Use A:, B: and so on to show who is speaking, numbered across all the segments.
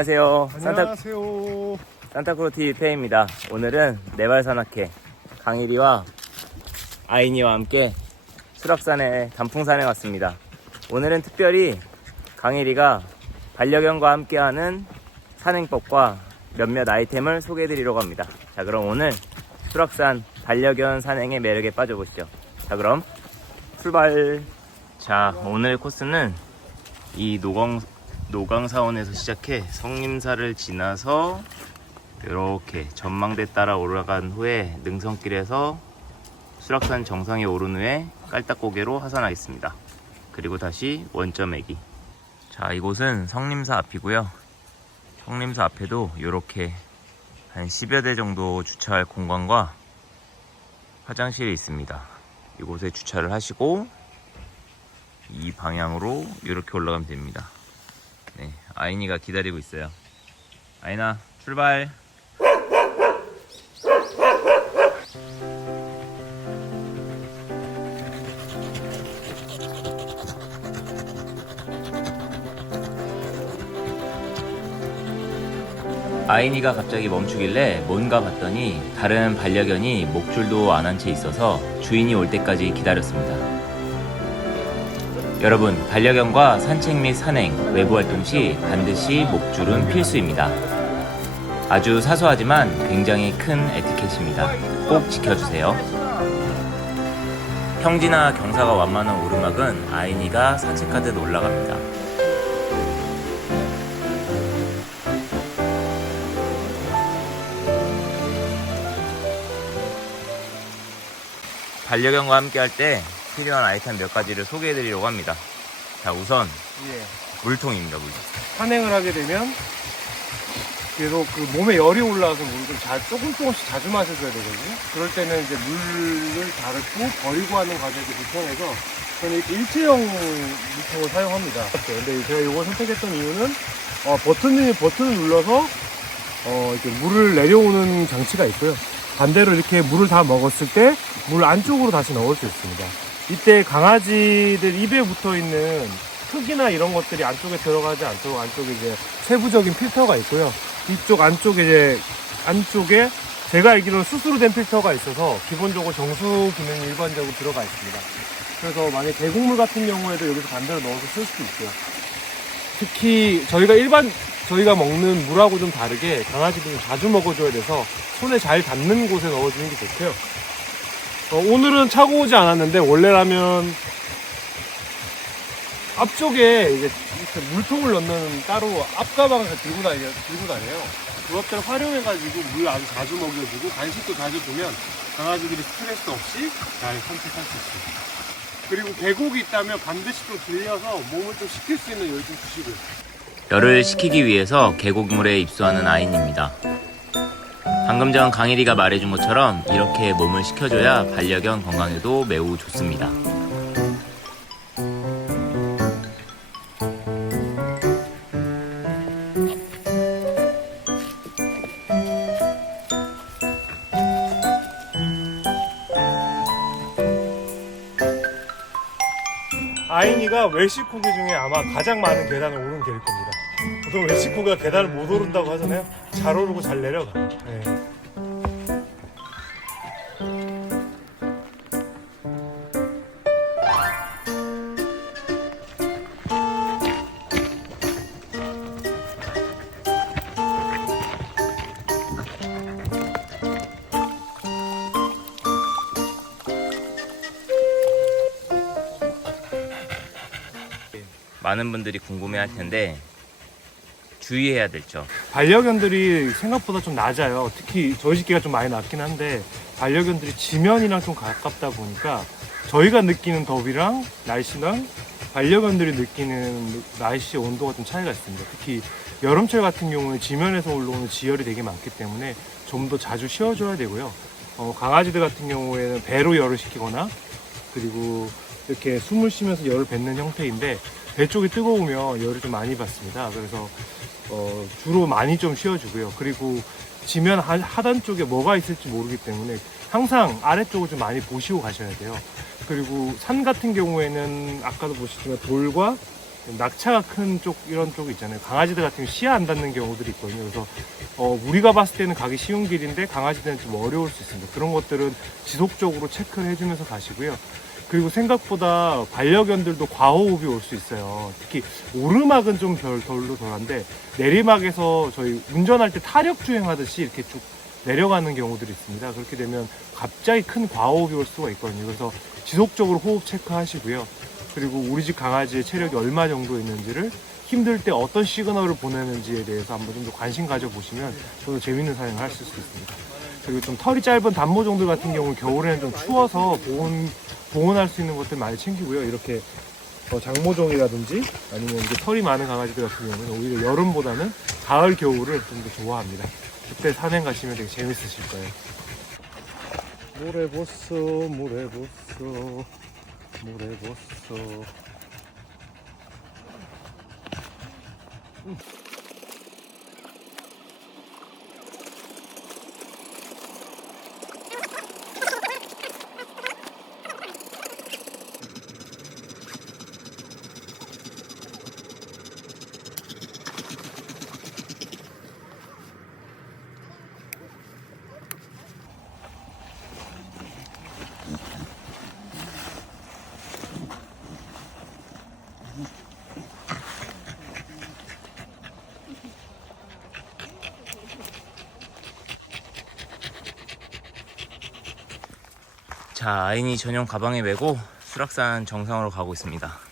A: 안녕하세요. 산타,
B: 안녕하세요.
A: 산타크로 TV 페입니다. 오늘은 네발산악회 강일이와 아이니와 함께 수락산에 단풍산에 왔습니다. 오늘은 특별히 강일이가 반려견과 함께하는 산행법과 몇몇 아이템을 소개해드리려고 합니다. 자, 그럼 오늘 수락산 반려견 산행의 매력에 빠져보시죠. 자, 그럼 출발! 자, 오늘 코스는 이 노강, 노강사원에서 시작해 성림사를 지나서 이렇게 전망대 따라 올라간 후에 능선길에서 수락산 정상에 오른 후에 깔딱고개로 하산하겠습니다. 그리고 다시 원점애기. 자, 이곳은 성림사 앞이고요. 성림사 앞에도 이렇게 한 10여 대 정도 주차할 공간과 화장실이 있습니다. 이곳에 주차를 하시고 이 방향으로 이렇게 올라가면 됩니다. 네, 아이니가 기다리고 있어요. 아이나 출발. 아이니가 갑자기 멈추길래 뭔가 봤더니 다른 반려견이 목줄도 안 한 채 있어서 주인이 올 때까지 기다렸습니다. 여러분, 반려견과 산책 및 산행, 외부 활동 시 반드시 목줄은 필수입니다. 아주 사소하지만 굉장히 큰 에티켓입니다. 꼭 지켜주세요. 평지나 경사가 완만한 오르막은 아이니가 산책하듯 올라갑니다. 반려견과 함께 할때 필요한 아이템 몇 가지를 소개해 드리려고 합니다. 자, 우선
B: 예.
A: 물통입니다, 물통.
B: 산행을 하게 되면 계속 그 몸에 열이 올라와서 물을 좀 자, 조금 조금씩 자주 마셔줘야 되거든요. 그럴 때는 이제 물을 다르고 버리고 하는 과정이 불편해서 저는 이렇게 일체형 물통을 사용합니다. 근데 제가 이걸 선택했던 이유는 어, 버튼이 버튼을 눌러서 어, 이렇게 물을 내려오는 장치가 있고요. 반대로 이렇게 물을 다 먹었을 때 물 안쪽으로 다시 넣을 수 있습니다. 이때 강아지들 입에 붙어 있는 흙이나 이런 것들이 안쪽에 들어가지 않도록 안쪽에 이제 세부적인 필터가 있고요. 이쪽 안쪽에 이제 안쪽에 제가 알기로는 수스로 된 필터가 있어서 기본적으로 정수 기능이 일반적으로 들어가 있습니다. 그래서 만약 계곡물 같은 경우에도 여기서 반대로 넣어서 쓸 수도 있고요. 특히 저희가 일반 저희가 먹는 물하고 좀 다르게 강아지들이 자주 먹어줘야 돼서 손에 잘 닿는 곳에 넣어주는 게 좋고요. 어, 오늘은 차고 오지 않았는데 원래라면 앞쪽에 이제 이렇게 물통을 넣는 따로 앞가방을 들고 다녀 들고 다녀요. 그것들을 활용해가지고 물 아주 자주 먹여주고 간식도 자주 주면 강아지들이 스트레스 없이 잘 산책할 수 있습니다. 그리고 계곡이 있다면 반드시 좀 들려서 몸을 좀 식힐 수 있는 여유 좀 주시고요.
A: 열을 식히기 위해서 계곡물에 입수하는 아인입니다. 방금 전 강일이가 말해준 것처럼 이렇게 몸을 식혀줘야 반려견 건강에도 매우 좋습니다.
B: 아이니가 웰시코기 중에 아마 가장 많은 계단을 오른 개일 겁니다. 보통 웰시코가 계단을 못 오른다고 하잖아요. 잘 오르고 잘 내려가. 네.
A: 많은 분들이 궁금해할 텐데 주의해야 될 점.
B: 반려견들이 생각보다 좀 낮아요. 특히 저희 집개가 좀 많이 낮긴 한데 반려견들이 지면이랑 좀 가깝다 보니까 저희가 느끼는 더위랑 날씨랑 반려견들이 느끼는 날씨 온도가 좀 차이가 있습니다. 특히 여름철 같은 경우는 지면에서 올라오는 지열이 되게 많기 때문에 좀 더 자주 쉬어줘야 되고요. 어, 강아지들 같은 경우에는 배로 열을 식히거나 그리고 이렇게 숨을 쉬면서 열을 뱉는 형태인데 배 쪽이 뜨거우면 열을 좀 많이 받습니다. 그래서 어, 주로 많이 좀 쉬어주고요. 그리고 지면 하- 하단 쪽에 뭐가 있을지 모르기 때문에 항상 아래쪽을 좀 많이 보시고 가셔야 돼요. 그리고 산 같은 경우에는 아까도 보시지만 돌과 낙차가 큰 쪽 이런 쪽 있잖아요. 강아지들 같은 경우 시야 안 닿는 경우들이 있거든요. 그래서 어, 우리가 봤을 때는 가기 쉬운 길인데 강아지들은 좀 어려울 수 있습니다. 그런 것들은 지속적으로 체크를 해주면서 가시고요. 그리고 생각보다 반려견들도 과호흡이 올 수 있어요. 특히 오르막은 좀 별, 덜로 덜한데 내리막에서 저희 운전할 때 타력 주행하듯이 이렇게 쭉 내려가는 경우들이 있습니다. 그렇게 되면 갑자기 큰 과호흡이 올 수가 있거든요. 그래서 지속적으로 호흡 체크하시고요. 그리고 우리 집 강아지의 체력이 얼마 정도 있는지를 힘들 때 어떤 시그널을 보내는지에 대해서 한번 좀 더 관심 가져보시면 저도 재밌는 사용을 하실 수 있습니다. 그리고 좀 털이 짧은 단모종들 같은 경우는 겨울에는 좀 추워서 보온, 보온할 수 있는 것들 많이 챙기고요. 이렇게 어, 장모종이라든지 아니면 이제 털이 많은 강아지들 같은 경우는 오히려 여름보다는 가을, 겨울을 좀 더 좋아합니다. 그때 산행 가시면 되게 재밌으실 거예요. 모래 보소, 모래 보소, 모래 보소.
A: 자, 아이니 전용 가방에 메고 수락산 정상으로 가고 있습니다.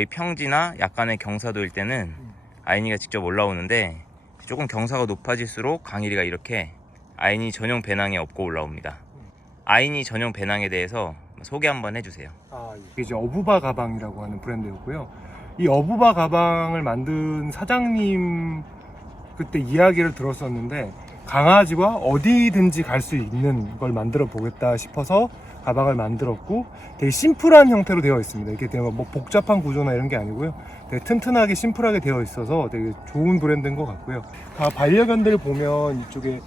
A: 거의 평지나 약간의 경사도일 때는 아이니가 직접 올라오는데 조금 경사가 높아질수록 강일이가 이렇게 아이니 전용 배낭에 업고 올라옵니다. 아이니 전용 배낭에 대해서 소개 한번 해주세요.
B: 아, 이게 이제 어부바 가방이라고 하는 브랜드였고요. 이 어부바 가방을 만든 사장님 그때 이야기를 들었었는데 강아지와 어디든지 갈 수 있는 걸 만들어 보겠다 싶어서 가방을 만들었고 되게 심플한 형태로 되어 있습니다. 이게 되게 뭐 복잡한 구조나 이런 게 아니고요. 되게 튼튼하게 심플하게 되어 있어서 되게 좋은 브랜드인 것 같고요. 다 반려견들 보면 이쪽에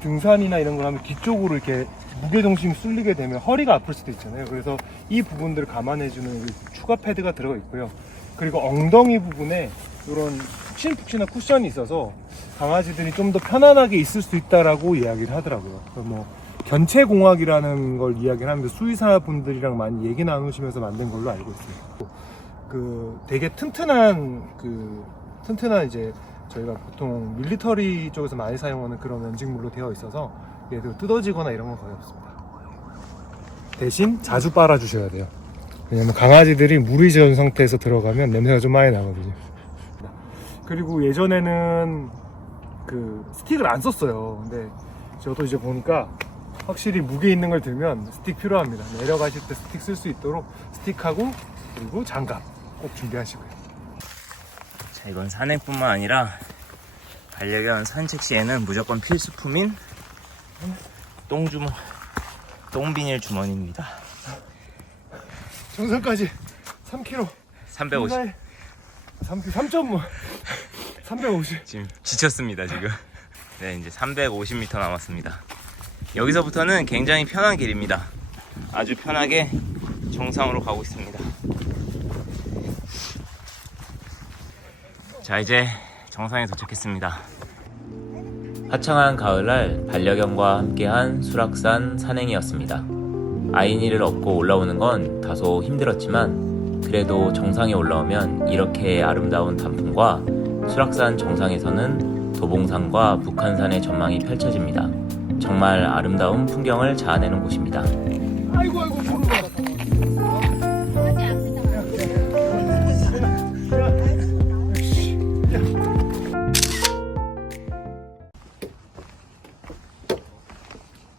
B: 등산이나 이런 걸 하면 뒤쪽으로 이렇게 무게 중심이 쏠리게 되면 허리가 아플 수도 있잖아요. 그래서 이 부분들을 감안해주는 이 추가 패드가 들어가 있고요. 그리고 엉덩이 부분에 이런 푹신푹신한 쿠션이 있어서 강아지들이 좀 더 편안하게 있을 수 있다라고 이야기를 하더라고요. 그래서 뭐 견체공학이라는 걸 이야기를 하면서 수의사 분들이랑 많이 얘기 나누시면서 만든 걸로 알고 있습니다. 그 되게 튼튼한 그 튼튼한 이제 저희가 보통 밀리터리 쪽에서 많이 사용하는 그런 연직물로 되어 있어서 얘도 뜯어지거나 이런 건 거의 없습니다. 대신 자주 빨아주셔야 돼요. 왜냐면 강아지들이 물이 젖은 상태에서 들어가면 냄새가 좀 많이 나거든요. 그리고 예전에는 그 스틱을 안 썼어요. 근데 저도 이제 보니까 확실히 무게 있는 걸 들면 스틱 필요합니다. 내려가실 때 스틱 쓸 수 있도록 스틱하고 그리고 장갑 꼭 준비하시고요.
A: 자, 이건 산행뿐만 아니라 반려견 산책 시에는 무조건 필수품인 똥주머, 똥비닐 주머니입니다.
B: 정상까지 3km.
A: 350.
B: 3km 3.5. 350.
A: 지금 지쳤습니다, 지금. 네, 이제 350m 남았습니다. 여기서부터는 굉장히 편한 길입니다. 아주 편하게 정상으로 가고 있습니다. 자, 이제 정상에 도착했습니다. 화창한 가을날 반려견과 함께한 수락산 산행이었습니다. 아이니를 업고 올라오는 건 다소 힘들었지만 그래도 정상에 올라오면 이렇게 아름다운 단풍과 수락산 정상에서는 도봉산과 북한산의 전망이 펼쳐집니다. 정말 아름다운 풍경을 자아내는 곳입니다.
B: 아이고 아이고 모르고 알았다.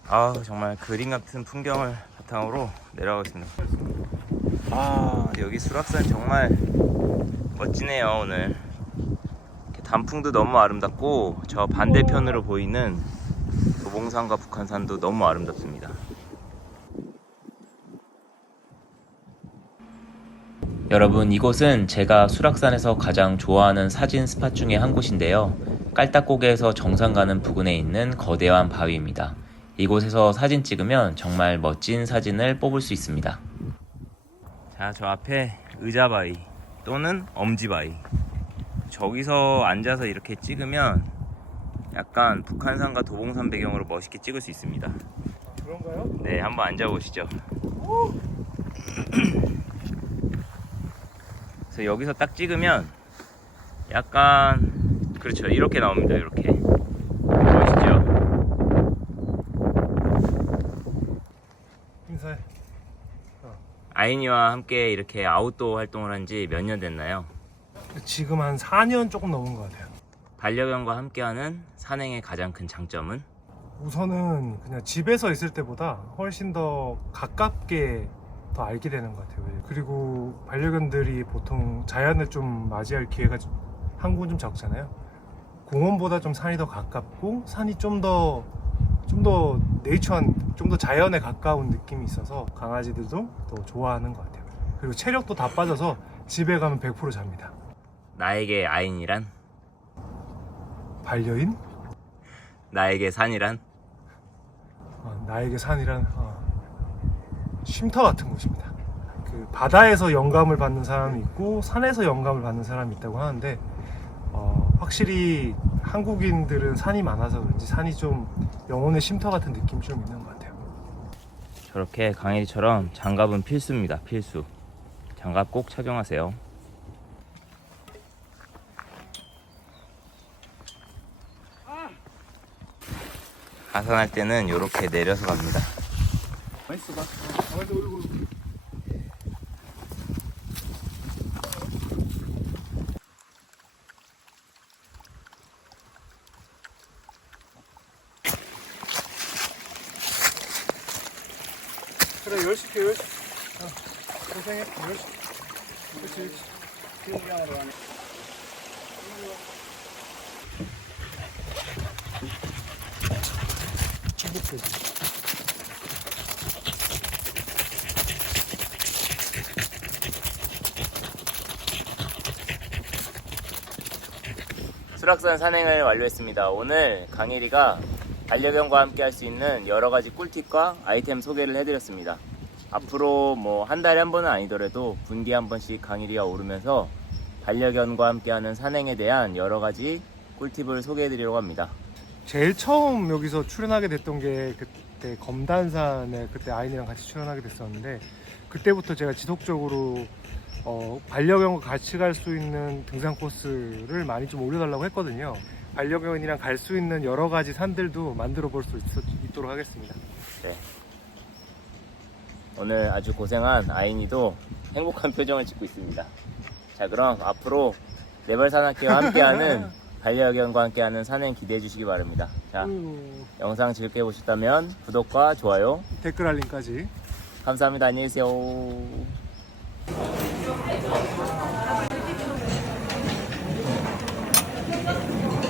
A: 아 정말 그림 같은 풍경을 바탕으로 내려가겠습니다. 아 여기 수락산 정말 멋지네요 오늘. 단풍도 너무 아름답고 저 반대편으로 보이는 도 봉산과 북한산도 너무 아름답습니다. 여러분 이곳은 제가 수락산에서 가장 좋아하는 사진 스팟 중에 한 곳인데요. 깔딱고개에서 정상 가는 부근에 있는 거대한 바위입니다. 이곳에서 사진 찍으면 정말 멋진 사진을 뽑을 수 있습니다. 자, 저 앞에 의자바위 또는 엄지바위. 저기서 앉아서 이렇게 찍으면 약간 북한산과 도봉산 배경으로 멋있게 찍을 수 있습니다.
B: 그런가요?
A: 네, 한번 앉아보시죠. 그래서 여기서 딱 찍으면 약간 그렇죠 이렇게 나옵니다 이렇게 멋있죠
B: 인사해.
A: 아이니와 함께 이렇게 아웃도어 활동을 한 지 몇 년 됐나요?
B: 지금 한 4년 조금 넘은 것 같아요.
A: 반려견과 함께하는 산행의 가장 큰 장점은
B: 우선은 그냥 집에서 있을 때보다 훨씬 더 가깝게 더 알게 되는 것 같아요. 그리고 반려견들이 보통 자연을 좀 맞이할 기회가 좀- 한국은 좀 적잖아요. 공원보다 좀 산이 더 가깝고 산이 좀 더 좀 더 네이처한 좀 더 자연에 가까운 느낌이 있어서 강아지들도 더 좋아하는 것 같아요. 그리고 체력도 다 빠져서 집에 가면 100% 잡니다.
A: 나에게 아인이란
B: 반려인?
A: 나에게 산이란
B: 어, 나에게 산이란 어, 쉼터 같은 곳입니다. 그 바다에서 영감을 받는 사람이 있고 산에서 영감을 받는 사람이 있다고 하는데 어, 확실히 한국인들은 산이 많아서 그런지 산이 좀 영혼의 쉼터 같은 느낌이 좀 있는 것 같아요.
A: 저렇게 강일이처럼 장갑은 필수입니다 필수 장갑 꼭 착용하세요 하산할 때는 이렇게 내려서 갑니다
B: 맛있어 봐. 그래 열시 켜 열시. 어, 고생해 열시. 그렇지 그렇지. 행복 해지.
A: 수락산 산행을 완료했습니다. 오늘 강일이가 반려견과 함께 할 수 있는 여러 가지 꿀팁과 아이템 소개를 해드렸습니다. 앞으로 뭐 한 달에 한 번은 아니더라도 분기에 한 번씩 강일이가 오르면서 반려견과 함께하는 산행에 대한 여러 가지 꿀팁을 소개해드리려고 합니다.
B: 제일 처음 여기서 출연하게 됐던 게 그때 검단산에 그때 아이랑 같이 출연하게 됐었는데 그때부터 제가 지속적으로 어, 반려견과 같이 갈 수 있는 등산 코스를 많이 좀 올려달라고 했거든요. 반려견이랑 갈 수 있는 여러 가지 산들도 만들어 볼 수 있도록 하겠습니다.
A: 오늘 아주 고생한 아인이도 행복한 표정을 짓고 있습니다. 자, 그럼 앞으로 네발산악회와 함께하는 반려견과 함께하는 산행 기대해 주시기 바랍니다. 자,
B: 음,
A: 영상 즐겁게 보셨다면 구독과 좋아요
B: 댓글 알림까지.
A: 감사합니다. 안녕히 계세요.